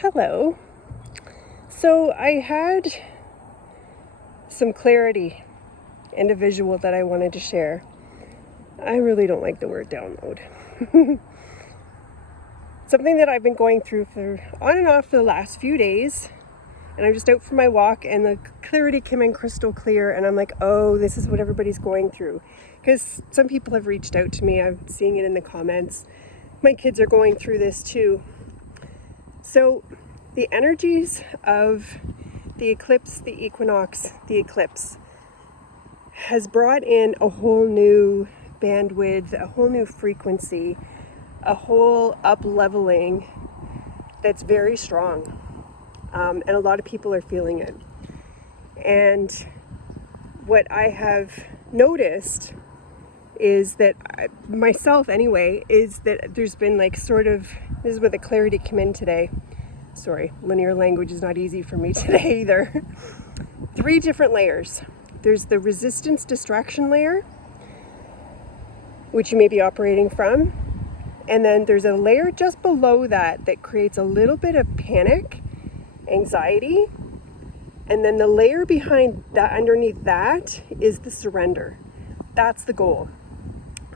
Hello. So I had some clarity and a visual that I wanted to share. I really don't like the word download. Something that I've been going through for on and off for the last few days, and I'm just out for my walk and the clarity came in crystal clear, and I'm like, oh, this is what everybody's going through. Because some people have reached out to me. I'm seeing it in the comments. My kids are going through this too. So the energies of the eclipse, the equinox, the eclipse has brought in a whole new bandwidth, a whole new frequency, a whole up-leveling that's very strong. And a lot of people are feeling it. And what I have noticed is that, myself anyway, is that there's been like sort of, this is where the clarity came in today. Sorry, linear language is not easy for me today either. 3 different layers. There's the resistance distraction layer, which you may be operating from. And then there's a layer just below that that creates a little bit of panic, anxiety. And then the layer behind that, underneath that, is the surrender. That's the goal.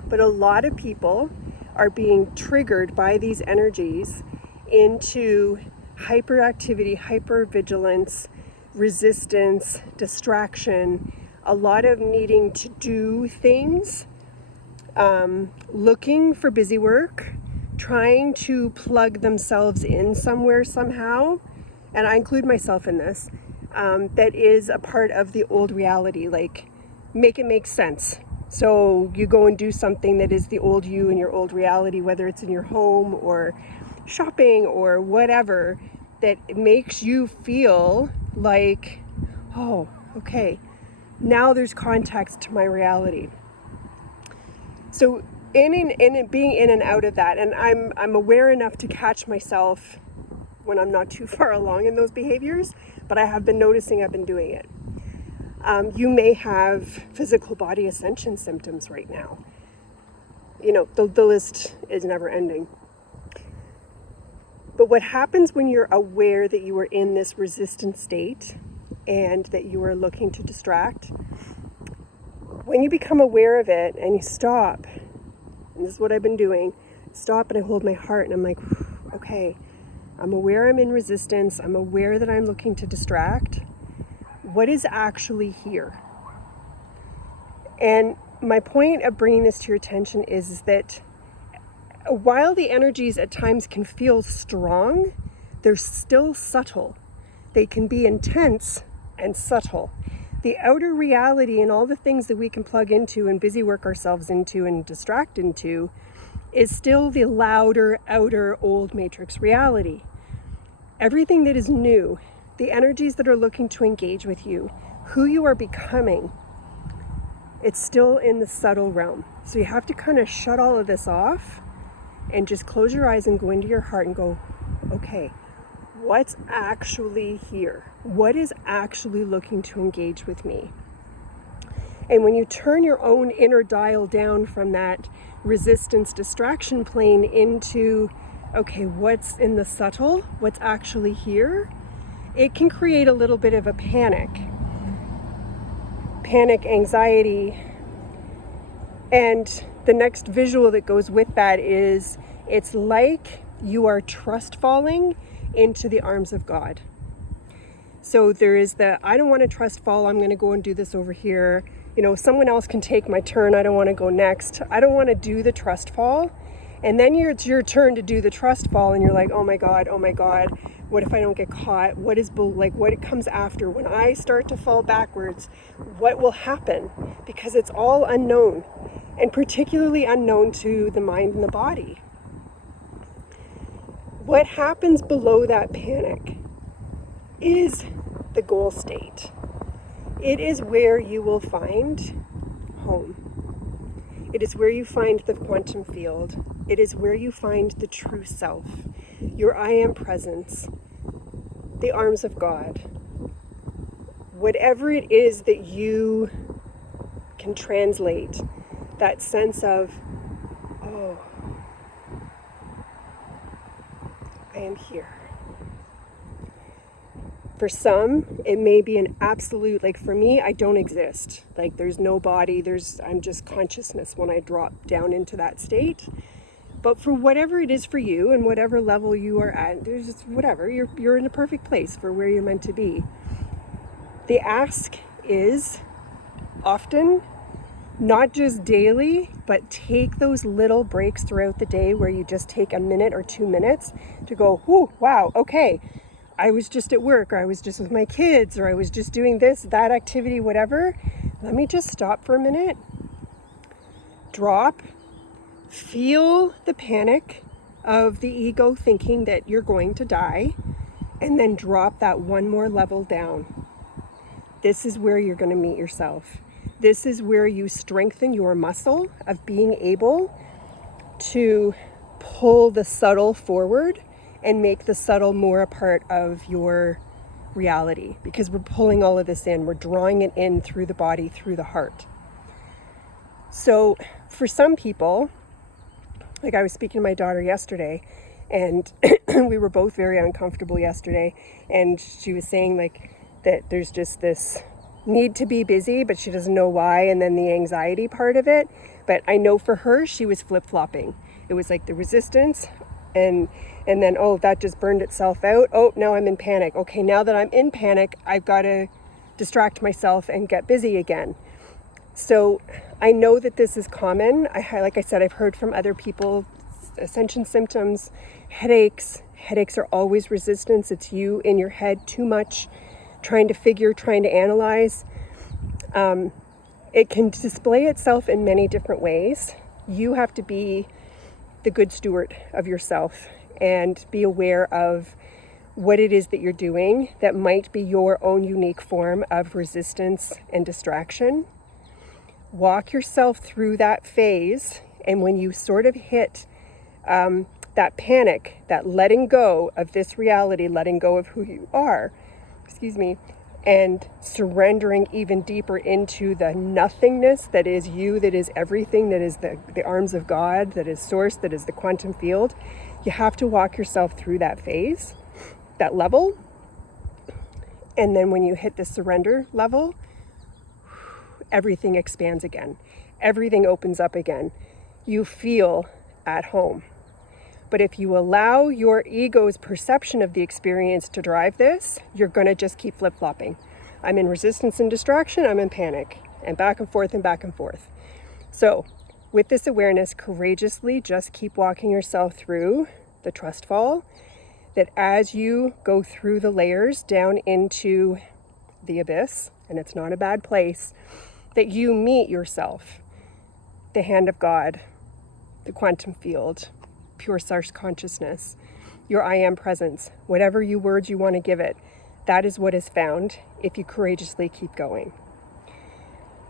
But a lot of people are being triggered by these energies into hyperactivity, hypervigilance, resistance, distraction, a lot of needing to do things, looking for busy work, trying to plug themselves in somewhere somehow, and I include myself in this, that is a part of the old reality, like make it make sense. So you go and do something that is the old you and your old reality, whether it's in your home or shopping or whatever, that makes you feel like, oh, okay, now there's context to my reality. So in being in and out of that, and I'm aware enough to catch myself when I'm not too far along in those behaviors, but I have been noticing I've been doing it. You may have physical body ascension symptoms right now. You know, the list is never ending. But what happens when you're aware that you are in this resistant state and that you are looking to distract? When you become aware of it and you stop, and this is what I've been doing, stop and I hold my heart and I'm like, okay, I'm aware I'm in resistance. I'm aware that I'm looking to distract. What is actually here? And my point of bringing this to your attention is that while the energies at times can feel strong, they're still subtle. They can be intense and subtle. The outer reality and all the things that we can plug into and busy work ourselves into and distract into is still the louder, outer, old matrix reality. Everything that is new, the energies that are looking to engage with you, who you are becoming, it's still in the subtle realm. So you have to kind of shut all of this off and just close your eyes and go into your heart and go, okay, what's actually here? What is actually looking to engage with me? And when you turn your own inner dial down from that resistance distraction plane into, okay, what's in the subtle? What's actually here? It can create a little bit of a panic, anxiety. And the next visual that goes with that is, it's like you are trust falling into the arms of God. So there is the, I don't want to trust fall, I'm going to go and do this over here. You know, someone else can take my turn, I don't want to go next. I don't want to do the trust fall. And then it's your turn to do the trust fall and you're like, oh my God, what if I don't get caught? What comes after? When I start to fall backwards, what will happen? Because it's all unknown, and particularly unknown to the mind and the body. What happens below that panic is the goal state. It is where you will find home. It is where you find the quantum field. It is where you find the true self, your I am presence, the arms of God. Whatever it is that you can translate, that sense of, oh, I am here. For some, it may be an absolute, like for me, I don't exist. Like there's no body, I'm just consciousness when I drop down into that state. But for whatever it is for you and whatever level you are at, there's just whatever, you're in a perfect place for where you're meant to be. The ask is often not just daily, but take those little breaks throughout the day where you just take a minute or 2 minutes to go, "Ooh, wow, okay, I was just at work, or I was just with my kids, or I was just doing this, that activity, whatever. Let me just stop for a minute, drop, feel the panic of the ego thinking that you're going to die, and then drop that one more level down. This is where you're going to meet yourself. This is where you strengthen your muscle of being able to pull the subtle forward and make the subtle more a part of your reality, because we're pulling all of this in. We're drawing it in through the body, through the heart. So for some people, like I was speaking to my daughter yesterday, and we were both very uncomfortable yesterday, and she was saying like that there's just this need to be busy, but she doesn't know why, and then the anxiety part of it. But I know for her, she was flip-flopping. It was like the resistance, and then, oh, that just burned itself out. Oh, now I'm in panic. Okay, now that I'm in panic, I've got to distract myself and get busy again. So I know that this is common. Like I said, I've heard from other people, ascension symptoms, headaches. Headaches are always resistance. It's you in your head too much, trying to analyze. It can display itself in many different ways. You have to be the good steward of yourself and be aware of what it is that you're doing that might be your own unique form of resistance and distraction. Walk yourself through that phase, and when you sort of hit that panic, that letting go of this reality, letting go of who you are, and surrendering even deeper into the nothingness that is you, that is everything, that is the arms of God, that is source, that is the quantum field. You have to walk yourself through that phase, that level. And then when you hit the surrender level, everything expands again. Everything opens up again. You feel at home. But if you allow your ego's perception of the experience to drive this, you're going to just keep flip-flopping. I'm in resistance and distraction, I'm in panic, and back and forth and back and forth. So with this awareness, courageously just keep walking yourself through the trust fall, that as you go through the layers down into the abyss, and it's not a bad place, that you meet yourself, the hand of God, the quantum field, pure source consciousness, your I am presence, whatever words you want to give it, that is what is found if you courageously keep going.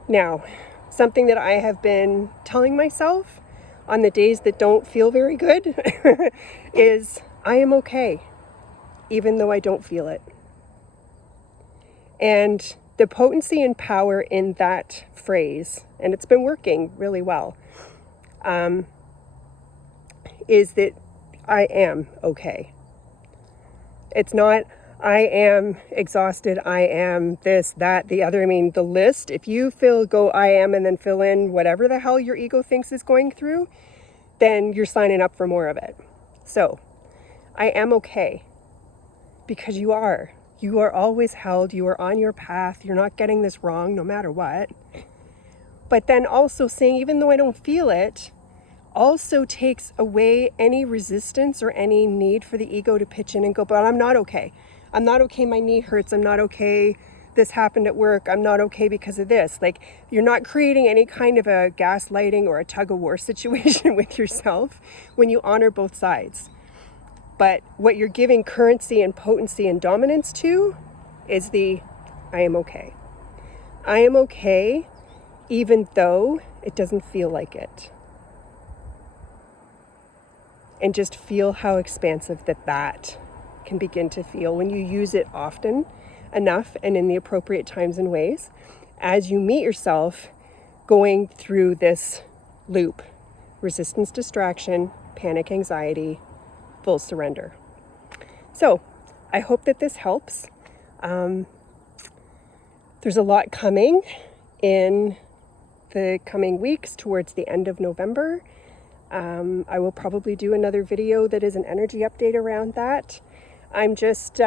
Now, something that I have been telling myself on the days that don't feel very good is I am okay, even though I don't feel it. And the potency and power in that phrase, and it's been working really well, is that I am okay. It's not I am exhausted, I am this, that, the other. I mean, the list, if you go I am and then fill in whatever the hell your ego thinks is going through, then you're signing up for more of it. So I am okay, because you are. You are always held. You are on your path. You're not getting this wrong no matter what. But then also saying, even though I don't feel it, also takes away any resistance or any need for the ego to pitch in and go, but I'm not okay. I'm not okay. My knee hurts. I'm not okay. This happened at work. I'm not okay because of this. Like, you're not creating any kind of a gaslighting or a tug of war situation with yourself when you honor both sides. But what you're giving currency and potency and dominance to is the I am okay. I am okay, even though it doesn't feel like it. And just feel how expansive that can begin to feel when you use it often enough and in the appropriate times and ways, as you meet yourself going through this loop: resistance, distraction, panic, anxiety, full surrender. So I hope that this helps. There's a lot coming in the coming weeks towards the end of November. I will probably do another video that is an energy update around that. I'm just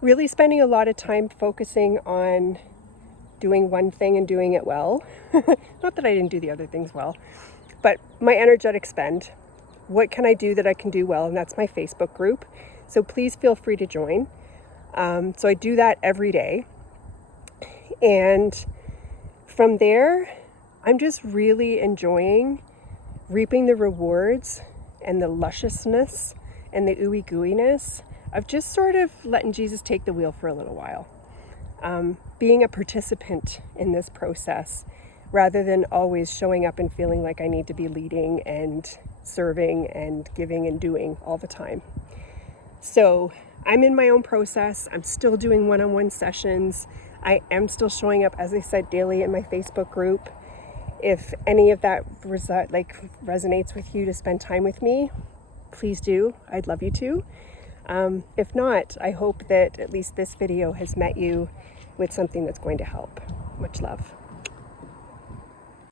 really spending a lot of time focusing on doing one thing and doing it well. Not that I didn't do the other things well, but my energetic spend. What can I do that I can do well? And that's my Facebook group. So please feel free to join. So I do that every day. And from there, I'm just really enjoying reaping the rewards and the lusciousness and the ooey gooiness of just sort of letting Jesus take the wheel for a little while. Being a participant in this process rather than always showing up and feeling like I need to be leading and serving and giving and doing all the time. So I'm in my own process. I'm still doing one-on-one sessions. I am still showing up, as I said, daily in my Facebook group. If any of that resonates with you to spend time with me, please do. I'd love you to. If not, I hope that at least this video has met you with something that's going to help. Much love.